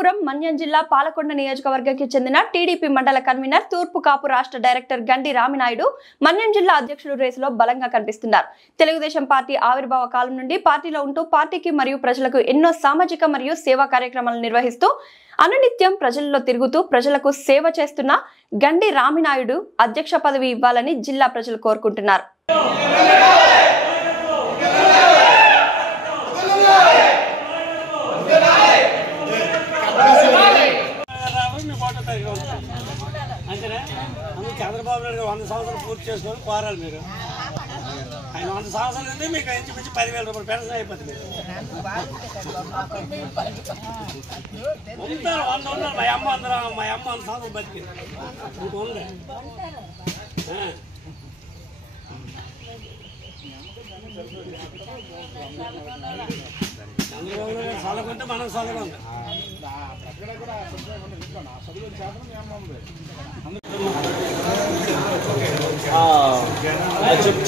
అనంతపురం మన్యం జిల్లా పాలకొండ నియోజకవర్గానికి చెందిన టీడీపీ మండల కన్వీనర్ తూర్పు కాపు రాష్ట్ర డైరెక్టర్ గండి రామినాయుడు మన్యం జిల్లా అధ్యక్షుడు రేసులో బలంగా కనిపిస్తున్నారు. తెలుగుదేశం పార్టీ ఆవిర్భావ కాలం నుండి పార్టీలో ఉంటూ పార్టీకి మరియు ప్రజలకు ఎన్నో సామాజిక మరియు సేవా కార్యక్రమాలు నిర్వహిస్తూ అనునిత్యం ప్రజల్లో తిరుగుతూ ప్రజలకు సేవ చేస్తున్న గండి రామినాయుడు అధ్యక్ష పదవి ఇవ్వాలని జిల్లా ప్రజలు కోరుకుంటున్నారు. చంద్రబాబు నాయుడు 100 సంవత్సరాలు పూర్తి చేసుకొని కోరాలి మీరు. ఆయన 100 సంవత్సరాలు ఉంటే మీకు ఇంచుమించి 10,000 రూపాయలు పెన్షన్ అయిపోతుంది. ఉంటారు 100 ఉన్నారు. మా అమ్మ 100 సంవత్సరాలు బతికింది. ఇంకొంది చంద్రబాబు నాయుడు చదువుకుంటే మనం చదవండి.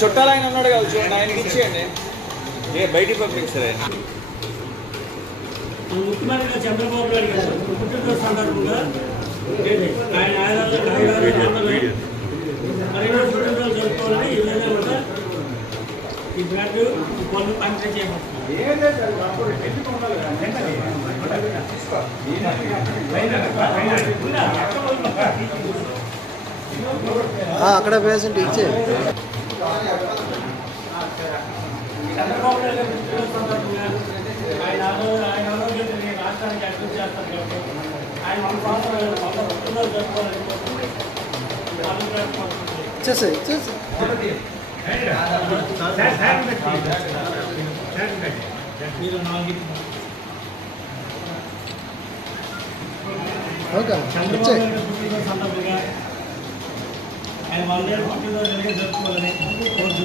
చుట్టాలు ఆయన ఉన్నాడు కదా, చూడండి ఆయనకి ఇచ్చేయండి. బయటికి పంపించారు ఆయన. ముఖ్యమంత్రిగా చంద్రబాబు నాయుడు గారు పుట్టినరోజు సందర్భంగా ఆయన పుట్టినరోజు జరుపుకోవాలని ఈ విధంగా కూడా ఈ బ్లడ్ ఈ పనులు పంపిణీ చేయబడుతుంది. అక్కడ పేషెంట్ ఇచ్చే చంద్రబాబు నాయుడు గారు పుట్టినరోజు సందర్భంగా ఆయన ఆరోగ్యాన్ని రాష్ట్రానికి అభివృద్ధి చేస్తారు కాబట్టి ఆయన 100 సంవత్సరాలు పుట్టినరోజు జరుపుకోవాలని మీరు 4 చంద్రబాబు నాయుడు పుట్టినరోజు సందర్భంగా ఆయన 100 ఏళ్ళ పుట్టినరోజు జరుపుకోవాలని కోరుతూ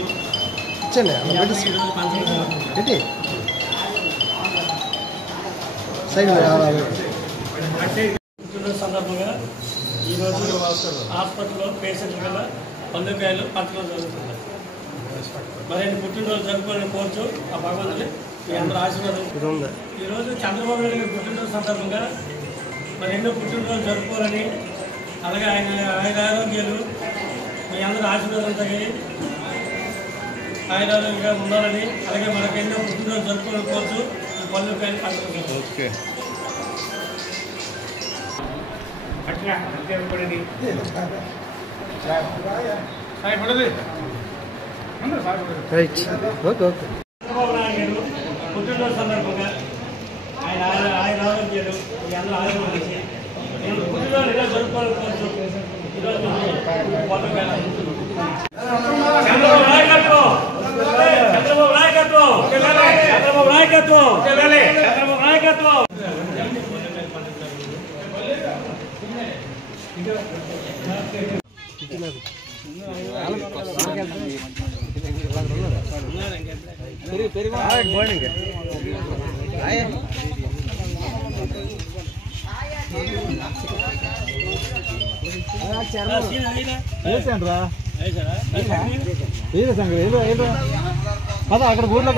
పుట్టినరోజు సందర్భంగా ఈరోజు హాస్పిటల్లో పేషెంట్లు కల్లా 100 రూపాయలు పంచడం జరుగుతుంది. మరిన్ని పుట్టినరోజు జరుపుకోవాలని కోరుచు ఆ భగవంతుని మీ అందరూ ఆశీర్వాదం. ఈరోజు చంద్రబాబు నాయుడు గారి పుట్టినరోజు సందర్భంగా మరి ఎన్నో పుట్టినరోజు జరుపుకోవాలని, అలాగే ఆయన ఆరోగ్యాలు మీ అందరూ ఆశీర్వాదం తగిలి ఆయురాలుగా ఉండాలని, అలాగే మనకు ఎన్నో పుట్టినరోజు జరుపుకోవాలని కోరుచు ఈ 100 రూపాయలు పంచుకుంటాం. చంద్రబాబు నాయుడు గారు పుట్టినరోజు సందర్భంగా ఆయన ఆరోగ్యాలు మీ అందరూ ఆశీర్వదించి నేను పుట్టినరోజు ఇలా జరుపుకోవాలని కోరుచు ఈరోజు 100 రూపాయలు. చంద్రబాబు నాయకత్వం, చంద్రబాబు నాయకత్వం, చంద్రబాబు నాయకత్వం, చంద్రబాబు నాయకత్వం. అక్కడ ఊర్లోకి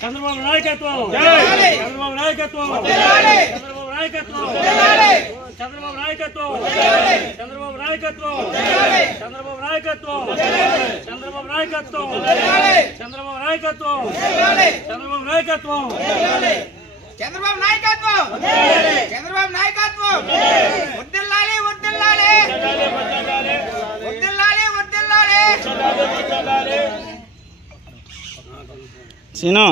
చంద్రబాబు నాయకత్వం, చంద్రబాబు నాయకత్వం, చంద్రబాబు నాయకత్వం, చంద్రబాబు నాయకత్వం, చంద్రబాబు నాయకత్వం, చంద్రబాబు నాయకత్వం, చంద్రబాబు నాయకత్వం, చంద్రబాబు నాయకత్వం, చంద్రబాబు నాయకత్వం, చంద్రబాబు నాయకత్వం, చంద్రబాబు నాయకత్వం, వర్ధిల్లాలి వర్ధిల్లాలి వర్ధిల్లాలి వర్ధిల్లాలి. సీను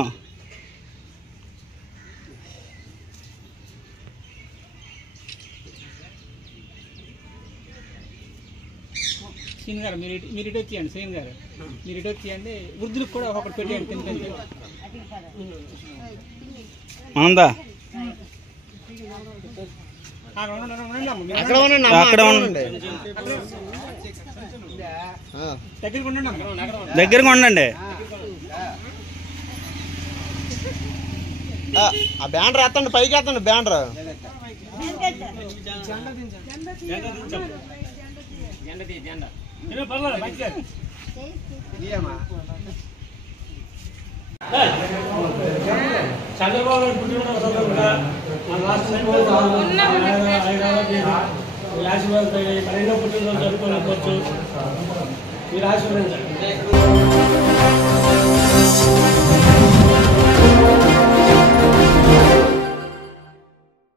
సీన్ గారు మీరు ఇటు వచ్చేయండి. సీన్ గారు మీరు ఇటు వచ్చేయండి. వృద్ధులకు కూడా ఒకటి పెట్టేయండి. తింటే ఉందా అక్కడ ఉండండి అక్కడ దగ్గరగా ఉండండి. ఆ బ్యానర్ ఎత్తండి, పైకి ఎత్తండి బ్యానర్. చంద్రబాబు నాయుడు పుట్టినరోజు సందర్భంగా మన రాష్ట్ర ఆశీర్వాదం మరెన్నో పుట్టినరోజు జరుపుకోవచ్చు. మీరు ఆశీర్వదించండి.